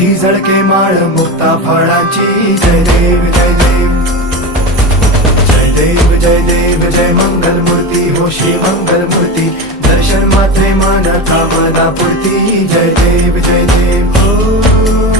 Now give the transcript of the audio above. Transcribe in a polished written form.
मोठी झळके माळ मुक्ता फळाची जय देव जय देव जय देव जय देव जय मंगल मूर्ती हो श्री मंगल मूर्ती दर्शन मात्रे मन कामना पूर्ती जय देव जय देव